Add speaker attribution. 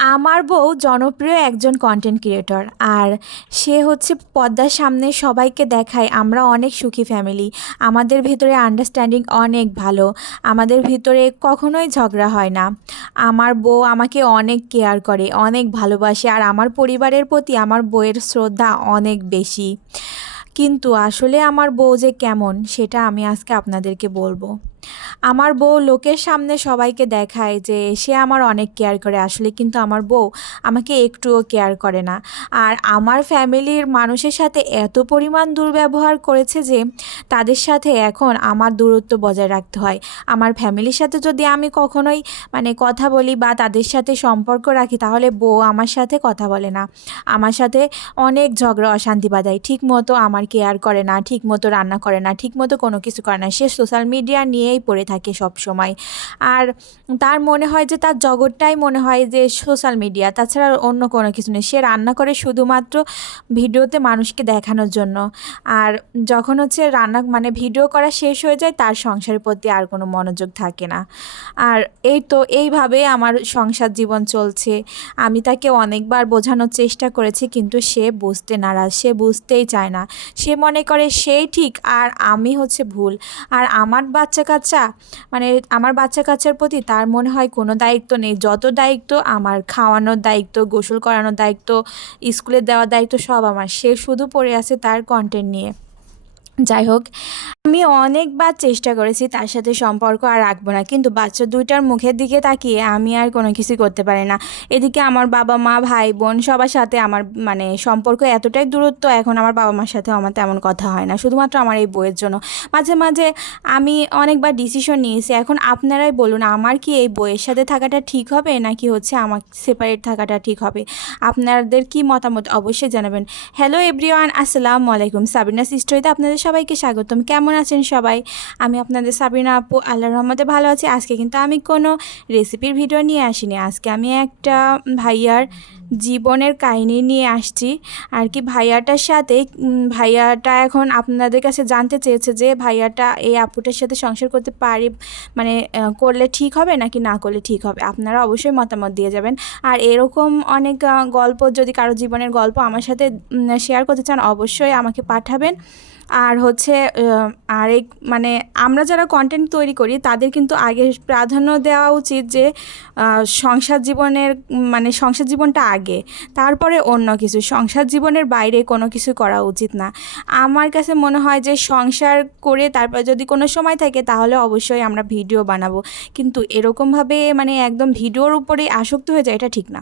Speaker 1: আমার বউ জনপ্রিয় একজন কন্টেন্ট ক্রিয়েটর আর সে হচ্ছে পর্দার সামনে সবাইকে দেখায়। আমরা অনেক সুখী ফ্যামিলি আমাদের ভিতরে আন্ডারস্ট্যান্ডিং অনেক ভালো। আমাদের ভিতরে কখনোই ঝগড়া হয় না। আমার বউ আমাকে অনেক কেয়ার করে, অনেক ভালোবাসে, আর আমার পরিবারের প্রতি আমার বউয়ের শ্রদ্ধা অনেক বেশি। কিন্তু আসলে আমার বউ যে কেমন, সেটা আমি আজকে আপনাদেরকে বলব। আমার বউ লোকের সামনে সবাইকে দেখায় যে সে আমার অনেক কেয়ার করে। আসলে কিন্তু আমার বউ আমাকে একটুও কেয়ার করে না। আর আমার ফ্যামিলির মানুষের সাথে এত পরিমাণ দুর্ব্যবহার করেছে যে তাদের সাথে এখন আমার দূরত্ব বজায় রাখতে হয়। আমার ফ্যামিলির সাথে যদি আমি কখনোই মানে কথা বলি বা তাদের সাথে সম্পর্ক রাখি, তাহলে বউ আমার সাথে কথা বলে না। আমার সাথে অনেক ঝগড়া, অশান্তি বাঁধায়। ঠিক মতো আমার কেয়ার করে না, ঠিক মতো রান্না করে না, ঠিক মতো কোনো কিছু করে না। সে সোশ্যাল মিডিয়া নিয়েই পড়ে থাকে সব সময়। আর তার মনে হয় যে, তার জগৎটাই মনে হয় যে সোশ্যাল মিডিয়া তাছাড়া অন্য কোনো কিছু নেই। সে রান্না করে শুধুমাত্র ভিডিওতে মানুষকে দেখানোর জন্য। আর যখন হচ্ছে রান্না মানে ভিডিও করা শেষ হয়ে যায়, তার সংসারের প্রতি আর কোনো মনোযোগ থাকে না। আর এই তো, এইভাবে আমার সংসার জীবন চলছে। আমি তাকে অনেকবার বোঝানোর চেষ্টা করেছি, কিন্তু সে বুঝতে নারাজ। সে বুঝতেই চায় না। সে মনে করে, সেই ঠিক, আর আমি হচ্ছে ভুল। আর আমার বাচ্চা কাচ্চা মানে আমার বাচ্চা কাচ্চার প্রতি তার মনে হয় কোনো দায়িত্ব নেই। যত দায়িত্ব আমার খাওয়ানোর দায়িত্ব, গোসল করানোর দায়িত্ব, স্কুলে দেওয়ার দায়িত্ব সব আমার। সে শুধু পড়ে আছে তার কন্টেন্ট নিয়ে। যাই হোক, আমি অনেকবার চেষ্টা করেছি তার সাথে সম্পর্ক আর রাখব না, কিন্তু বাচ্চা দুইটার মুখের দিকে তাকিয়ে আমি আর কোনো কিছু করতে পারি না। এদিকে আমার বাবা মা, ভাই, বোন সবার সাথে আমার মানে সম্পর্ক এতটাই দূরত্ব, এখন আমার বাবা মার সাথে আমার তেমন কথা হয় না, শুধুমাত্র আমার এই বইয়ের জন্য। মাঝে মাঝে আমি অনেকবার ডিসিশন নিয়েছি, এখন আপনারাই বলুন, আমার কি এই বইয়ের সাথে থাকাটা ঠিক হবে, নাকি হচ্ছে আমার সেপারেট থাকাটা ঠিক হবে? আপনাদের কি মতামত? অবশ্যই জানাবেন। হ্যালো এভরিওয়ান আসসালামু আলাইকুম। সাবিনা সিস্টরিতে আপনাদের সবাইকে স্বাগতম। কেমন আছেন সবাই? আমি আপনাদের সাবিনা আপু আল্লাহ রহমতে ভালো আছি। আজকে কিন্তু আমি কোনো রেসিপির ভিডিও নিয়ে আসিনি। আজকে আমি একটা ভাইয়ার জীবনের কাহিনী নিয়ে আসছি। আর কি ভাইয়াটার সাথে ভাইয়াটা এখন আপনাদের কাছে জানতে চেয়েছে যে ভাইয়াটা এই আপুটার সাথে সংসার করতে পারি মানে করলে ঠিক হবে নাকি না করলে ঠিক হবে? আপনারা অবশ্যই মতামত দিয়ে যাবেন। আর এরকম অনেক গল্প, যদি কারও জীবনের গল্প আমার সাথে শেয়ার করতে চান, অবশ্যই আমাকে পাঠাবেন। আর হচ্ছে আর মানে আমরা যারা কন্টেন্ট তৈরি করি, তাদের কিন্তু আগে প্রাধান্য দেওয়া উচিত যে সংসার জীবনের মানে সংসার জীবনটা আগে, তারপরে অন্য কিছু। সংসার জীবনের বাইরে কোনো কিছু করা উচিত না। আমার কাছে মনে হয় যে, সংসার করে তারপর যদি কোনো সময় থাকে, তাহলে অবশ্যই আমরা ভিডিও বানাবো। কিন্তু এরকমভাবে মানে একদম ভিডিওর উপরেই আসক্ত হয়ে যায়, এটা ঠিক না।